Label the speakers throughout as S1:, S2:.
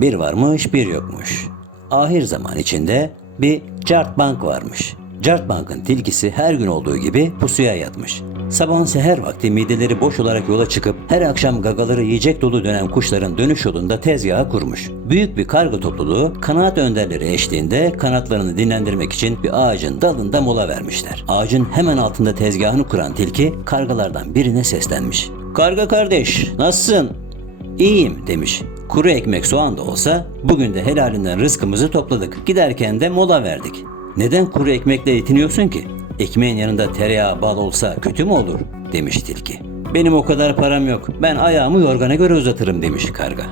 S1: Bir varmış bir yokmuş. Ahir zaman içinde bir Cart Bank varmış. Cart Bank'ın tilkisi her gün olduğu gibi pusuya yatmış. Sabahın seher vakti mideleri boş olarak yola çıkıp her akşam gagaları yiyecek dolu dönen kuşların dönüş yolunda tezgahı kurmuş. Büyük bir karga topluluğu kanaat önderleri eşliğinde kanatlarını dinlendirmek için bir ağacın dalında mola vermişler. Ağacın hemen altında tezgahını kuran tilki kargalardan birine seslenmiş. Karga kardeş nasılsın?
S2: İyiyim demiş. Kuru ekmek soğan da olsa bugün de helalinden rızkımızı topladık. Giderken de mola verdik. Neden kuru ekmekle yetiniyorsun ki? Ekmeğin yanında tereyağı bal olsa kötü mü olur? demiş tilki. Benim o kadar param yok. Ben ayağımı yorgana göre uzatırım demiş karga.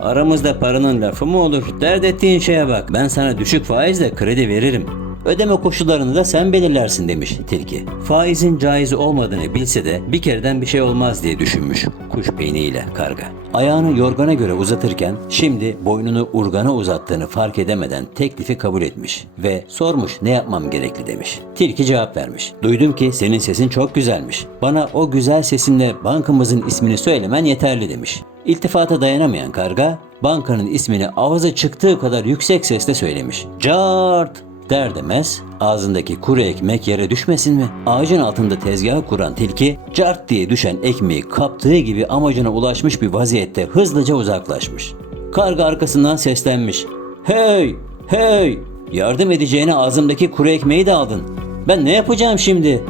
S2: Aramızda paranın lafı mı olur? Dert ettiğin şeye bak. Ben sana düşük faizle kredi veririm. Ödeme koşullarını da sen belirlersin demiş tilki. Faizin caiz olmadığını bilse de bir kereden bir şey olmaz diye düşünmüş kuş beyniyle karga. Ayağını yorgana göre uzatırken şimdi boynunu urgana uzattığını fark edemeden teklifi kabul etmiş ve sormuş ne yapmam gerekli demiş. Tilki cevap vermiş. Duydum ki senin sesin çok güzelmiş. Bana o güzel sesinle bankamızın ismini söylemen yeterli demiş. İltifata dayanamayan karga bankanın ismini ağzı çıktığı kadar yüksek sesle söylemiş. Cart der demez ağzındaki kuru ekmek yere düşmesin mi? Ağacın altında tezgahı kuran tilki cart diye düşen ekmeği kaptığı gibi amacına ulaşmış bir vaziyette hızlıca uzaklaşmış. Karga arkasından seslenmiş. Hey! Hey! Yardım edeceğine ağzımdaki kuru ekmeği de aldın. Ben ne yapacağım şimdi?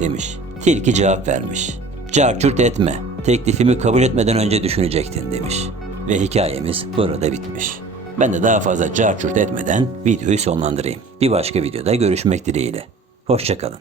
S2: demiş. Tilki cevap vermiş. Carçurt etme. Teklifimi kabul etmeden önce düşünecektin demiş. Ve hikayemiz burada bitmiş. Ben de daha fazla carçurt etmeden videoyu sonlandırayım. Bir başka videoda görüşmek dileğiyle. Hoşçakalın.